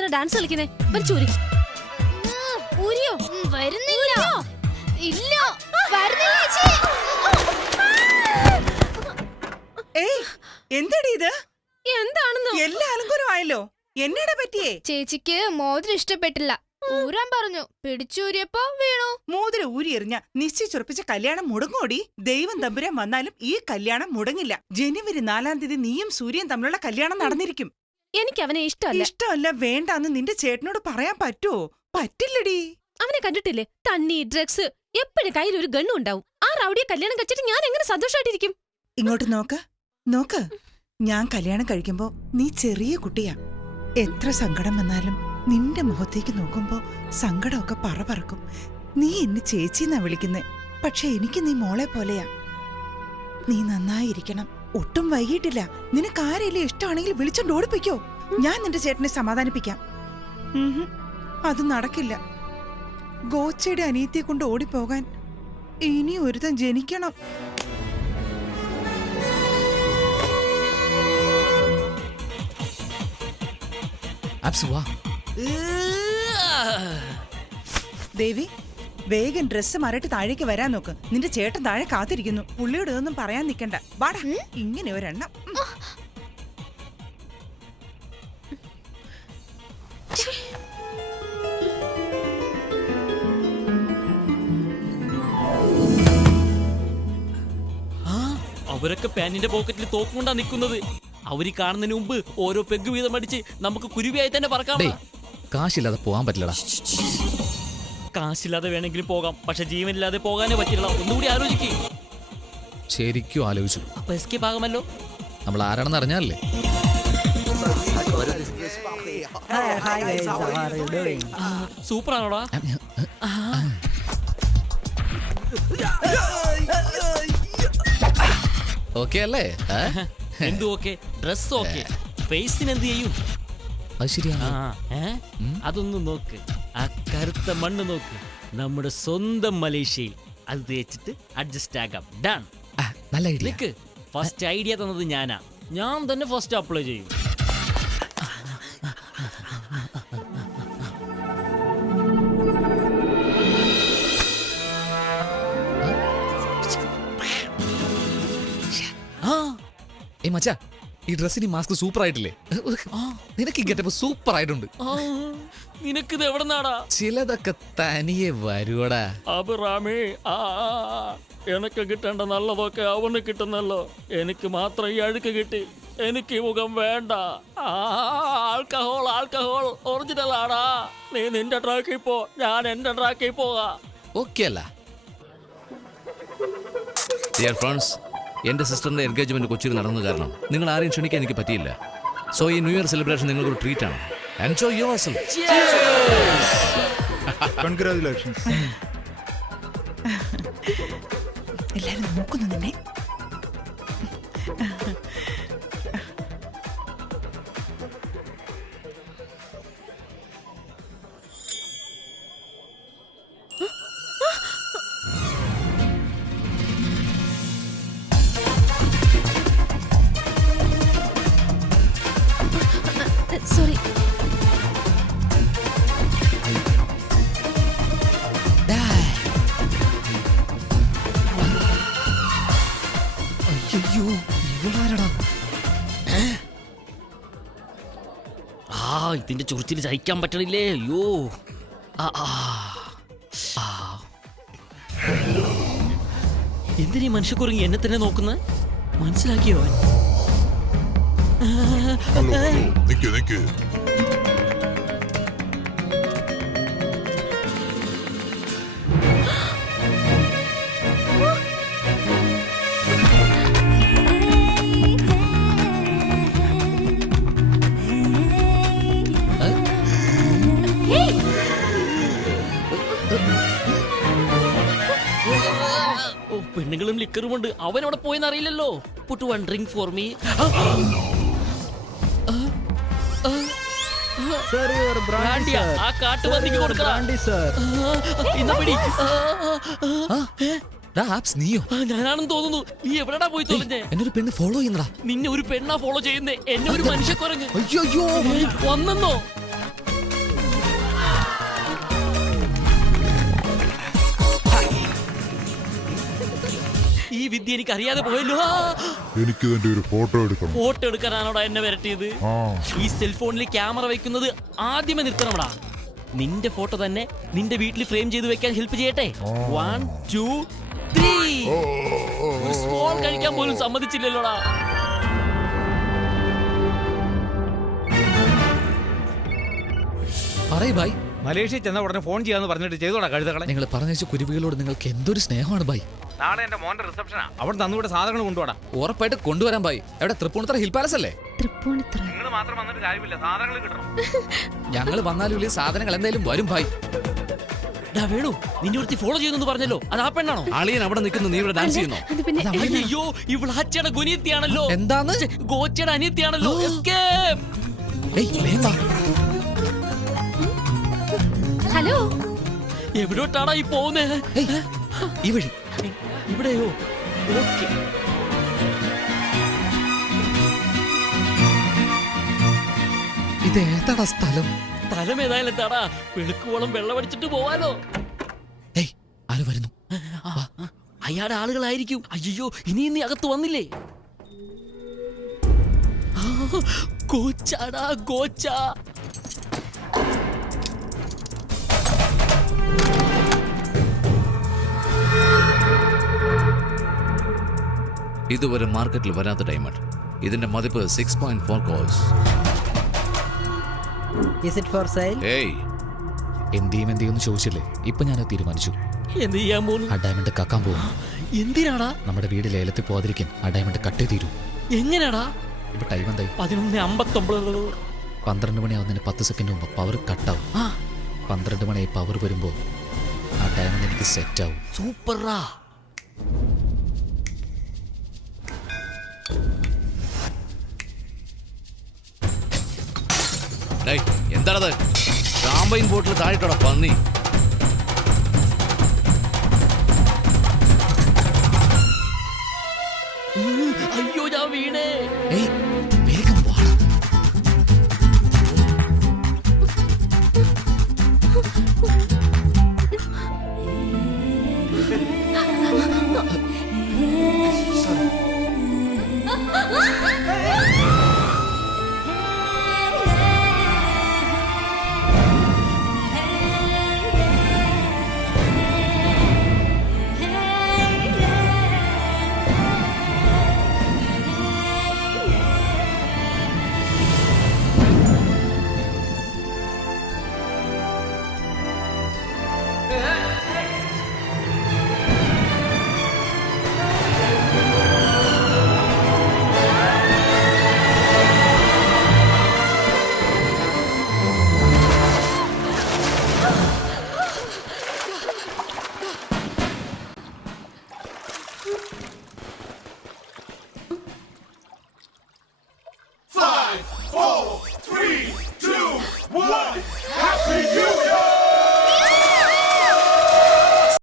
എന്തിനാ ഡാൻസ് കളിക്കുന്നേ? വലിച്ചൂരി. ഊരിയോ? വരുന്നില്ല. ഇല്ല, വരുന്നില്ല ചേച്ചി. ഏയ്, എന്താടി ഇത്? എന്താണെന്നോ? എല്ലാ അലങ്കാരമായല്ലോ. എന്നടാ പറ്റിയേ? ചേച്ചിക്ക് മോതിരം ഇഷ്ടപ്പെട്ടില്ല, ഊരാൻ പറഞ്ഞു. പിടിച്ചൂരിയപ്പോ വീണു. മോതിരം ഊരി എറിഞ്ഞ നിശ്ചയിച്ചുറപ്പിച്ച കല്യാണം മുടങ്ങോടി. ദൈവം തമ്പുരാൻ വന്നാലും ഈ കല്യാണം മുടങ്ങില്ല. ജനുവരി 4-ാം തീയതി നീയും സൂര്യൻ തമ്മിലുള്ള കല്യാണം നടന്നിരിക്കും. എനിക്ക് അവനെ ഇഷ്ടമല്ല. ഇഷ്ടമല്ല, വേണ്ടാന്ന് നിന്റെ ചേട്ടനോട് പറയാൻ പറ്റുമോ? പറ്റില്ലടി. അവനെ കണ്ടിട്ടില്ലേ? തണ്ണി, ഡ്രഗ്സ്, എപ്പോഴും കയ്യിൽ ഒരു ഗണ്ണും ഉണ്ടാവും. ആ റൗഡിയെ കല്യാണം കഴിച്ചിട്ട് ഞാൻ എങ്ങനെ സന്തോഷമായിട്ടിരിക്കും? ഇങ്ങോട്ട് നോക്ക്. ഞാൻ കല്യാണം കഴിക്കുമ്പോ നീ ചെറിയ കുട്ടിയാ. എത്ര സങ്കടം വന്നാലും നിന്റെ മുഖത്തേക്ക് നോക്കുമ്പോ സങ്കടമൊക്കെ പറക്കും. നീ എന്നെ ചേച്ചിന്നാ വിളിക്കുന്നേ, പക്ഷെ എനിക്ക് നീ മോളെ പോലെയാ. നീ നന്നായിരിക്കണം. ഒട്ടും വൈകിട്ടില്ല. നിനക്ക് ആരെങ്കിലും ഇഷ്ടമാണെങ്കിൽ വിളിച്ചോണ്ട് ഓടിപ്പിക്കോ. ഞാൻ നിന്റെ ചേട്ടനെ സമാധാനിപ്പിക്കാം. അത് നടക്കില്ല. ഗോച്ചയുടെ അനിയത്തിയെ കൊണ്ട് ഓടിപ്പോകാൻ ഇനി ഒരുത്തൻ ജനിക്കണം. ദേവി, വേഗം ഡ്രസ്സ് മാറിയിട്ട് താഴേക്ക് വരാൻ നോക്ക്. നിന്റെ ചേട്ടൻ താഴെ കാത്തിരിക്കുന്നു. പുള്ളിയോട് ഇതൊന്നും പറയാൻ നിൽക്കണ്ട. വാടാ, ഇങ്ങനെ ഒരെണ്ണം. അവരൊക്കെ പാന്റിന്റെ പോക്കറ്റിൽ തോക്കുകൊണ്ടാ നിൽക്കുന്നത്. അവര് കാണുന്നതിന് മുമ്പ് ഓരോ പെഗ് വീതം അടിച്ച് നമുക്ക് കുരുവിയായി തന്നെ പറക്കാം. കാശില്ലാതെ പോകാൻ പറ്റില്ലടാ. കാശില്ലാതെ വേണമെങ്കിലും പോകാം, പക്ഷെ ജീവനില്ലാതെ പോകാനേ പറ്റില്ല. ഒന്നുകൂടി ആലോചിക്കേ. ശരിക്കും ആലോചിച്ചു. അപ്പൊ എസ്കേപ്പ് ആകുമല്ലോ. നമ്മൾ ആരാണെന്ന് അറിഞ്ഞാലേ. സൂപ്പർ ആണോടാ? ഓക്കെ അല്ലേ? എന്ത് ഓക്കെ? ഡ്രസ് ഓക്കെ, ഫേസിന് എന്ത് ചെയ്യും? അത് ശരിയാണ്. അതൊന്നും നോക്ക്. ആ കറുത്ത മണ്ണ് നോക്ക്. നമ്മുടെ സ്വന്തം മലേഷ്യയിൽ അത് തേച്ചിട്ട് അഡ്ജസ്റ്റ് ആകാം. ഡൺ. നല്ല ഐഡിയ. ഫസ്റ്റ് ഐഡിയ തന്നത് ഞാനാ. ഞാൻ തന്നെ ഫസ്റ്റ് അപ്ലൈ ചെയ്യും. മച്ചാ, ഈ ഡ്രസ്സിന് മാസ്ക് സൂപ്പർ ആയിട്ടില്ലേ? നിനക്ക് ഗെറ്റപ്പ് സൂപ്പർ ആയിട്ടുണ്ട്. നിനക്കിത് എവിടെ നിന്നാടാ? ചിലതൊക്കെ തനിയെ വരുവടാ. അബിറാമേ, എനക്ക് കിട്ടേണ്ട നല്ലതൊക്കെ അവന് കിട്ടുന്നല്ലോ. എനിക്ക് മാത്രം ഈ അഴുക്ക് കിട്ടി. എനിക്ക് ഈ മുഖം വേണ്ട. ആൽക്കഹോൾ ഒറിജിനൽ ആടാ. നീ നിന്റെ ട്രാക്കിൽ പോ, ഞാൻ എന്റെ ട്രാക്കിൽ പോകാ. ഓക്കെ അല്ല? ഡിയർ ഫ്രണ്ട്സ്, എൻ്റെ സിസ്റ്ററിൻ്റെ എൻഗേജ്മെൻറ്റ് കൊച്ചിയിൽ നടന്നത് കാരണം നിങ്ങൾ ആരെയും ക്ഷണിക്കാൻ എനിക്ക് പറ്റിയില്ല. സോ ഈ ന്യൂ ഇയർ സെലിബ്രേഷൻ നിങ്ങൾക്കൊരു ട്രീറ്റ് ആണ്. Enjoy yourself. കൺഗ്രാറ്റുലേഷൻസ്. എല്ലാരും നോക്കുന്നു നിന്നെ. സോറി. അയ്യോ, ഇവളാരടാ? ഇതിന്റെ ചുറിച്ചിൽ സഹിക്കാൻ പറ്റണില്ലേ? അയ്യോ. എന്തിനീ മനുഷ്യക്കുറങ്ങി എന്നെ തന്നെ നോക്കുന്നത്? മനസ്സിലാക്കിയോ? നിക്ക്. പെണ്ണുങ്ങളും ലിക്കറുമുണ്ട്. അവൻ അവിടെ പോയെന്ന് അറിയില്ലല്ലോ. Puttu one drink for me. ആ കാട്ടുപന്നിക്ക് കൊടുക്കണം. ഞാനാണെന്ന് തോന്നുന്നു. നീ എവിടെടാ പോയി തോന്നുന്നേ? എന്നൊരു പെണ്ണ് ഫോളോ ചെയ്യുന്നടാ. നിന്നെ ഒരു പെണ്ണാ ഫോളോ ചെയ്യുന്നേ? എന്നെ ഒരു മനുഷ്യക്കുരങ്ങ് അയ്യോ വന്നെന്നോ? ഈ വിദ്യ എനിക്ക് അറിയാതെ പോയല്ലോ. എനിക്ക് ഇതിന്റെ ഒരു ഫോട്ടോ എടുക്കണം. ഫോട്ടോ എടുക്കാനാണോടാ എന്നെ വരട്ടിയത്? ആ ഈ സെൽഫോണിൽ ക്യാമറ വെക്കുന്നത് ആദ്യമേ നിർത്തണമടാ. നിന്റെ ഫോട്ടോ തന്നെ നിന്റെ വീട്ടിൽ ഫ്രെയിം ചെയ്ത് വെക്കാൻ ഹെൽപ്പ് ചെയ്യട്ടെ? 1 2 3. ഒരു സ്മോൾ കഴിക്കാൻ പോലും സമ്മതിച്ചില്ലല്ലോടാ. പറയ് ബായ്. മലേഷ്യ ചെന്ന ഉടനെ ഫോൺ ചെയ്യാന്ന് പറഞ്ഞിട്ട് ചെയ്തോടാ കഴുതകളെ. നിങ്ങൾ പറഞ്ഞ കുരുവികളോട് നിങ്ങൾക്ക് എന്തൊരു സ്നേഹമാണ് ബായ്. നാളെ എന്റെ മോന്റെ റിസപ്ഷനാ. അവിടെ തന്നുകൂടെ സാധനങ്ങൾ കൊണ്ടുപോടാ. ഉറപ്പായിട്ട് കൊണ്ടുവരാൻ ബായ്. എവിടെ തൃപ്പൂണിത്തറ ഹിൽ പാലസ് അല്ലേ? തൃപ്പൂണിത്തറ. നിങ്ങൾ മാത്രം വന്നിട്ട് കാര്യമില്ല, സാധനങ്ങൾ കിട്ടണം. ഞങ്ങൾ വന്നാലും സാധനങ്ങൾ എന്തായാലും വരും ബായ്. വേണു, നിന്നെ ഒരുത്തി ഫോളോ ചെയ്യുന്നു പറഞ്ഞല്ലോ, അത് ആ പെണ്ണാണോ? അളിയൻ അവിടെ നിൽക്കുന്നു, നീ ഇവിടെ ഡാൻസ് ചെയ്യുന്നോ? അത് പിന്നെ അയ്യോ, ഇവളാച്ചയുടെ ഗുനിയത്തിയാണല്ലോ. എന്താന്ന്? ഗോച്ചയുടെ അനിയത്തിയാണല്ലോ. Escape. ഏയ്, വേഗം വാ. ഹലോ. എവിടോട്ടാടാ ഈ പോകുന്നേ? ഏയ്, ഈ വഴി. ഇവിടെയോ? ഓക്കെ. ഇത് ഏതാടാ സ്ഥലം? സ്ഥലം ഏതായാലും എന്താടാ, വെളുക്കുവോളം വെള്ളമടിച്ചിട്ട് പോവാലോ. ഏയ്, ആര് വരുന്നു? അയാളുടെ ആളുകളായിരിക്കും. അയ്യോ, ഇനി നീ അകത്ത് വന്നില്ലേ? ഗോച്ചാടാ, ഗോച്ച. ഇതുവരെ മാർക്കറ്റിൽ വരാത്ത ഡയമണ്ട്. ഇതിന്റെ മതിപ്പ് 6.4 crores. Is it for sale? ഏയ്, എന്തെയ്യുമെന്ന് ചോദിച്ചില്ലേ? ഇപ്പൊ ഞാൻ തീരുമാനിച്ചു. എന്ത് ചെയ്യാൻ പോന്നു? ആ ഡയമണ്ട് കക്കാൻ പോകും. എന്തിനാടാ? നമ്മുടെ വീട് ലേലത്തിൽ പോകാതിരിക്കാൻ ആ ഡയമണ്ട് കട്ടേ തീരൂ. എങ്ങനെയാടാ? ഇപ്പൊ ടൈം എന്തായി? 11:59. 12 മണിയാവുന്നതിന് 10 സെക്കൻഡ് മുമ്പ് പവർ കട്ടാവും. 12 മണിയായി പവർ വരുമ്പോ ആ ഡയമണ്ട് എനിക്ക് സെറ്റ് ആവും. സൂപ്പറാ. ഡേയ്, എന്താണത്? ഷാമ്പയിൻ ബോട്ടിൽ താഴെട്ടോടാ പന്നി. അയ്യോ, ഞാൻ വീണേ. ഏയ്,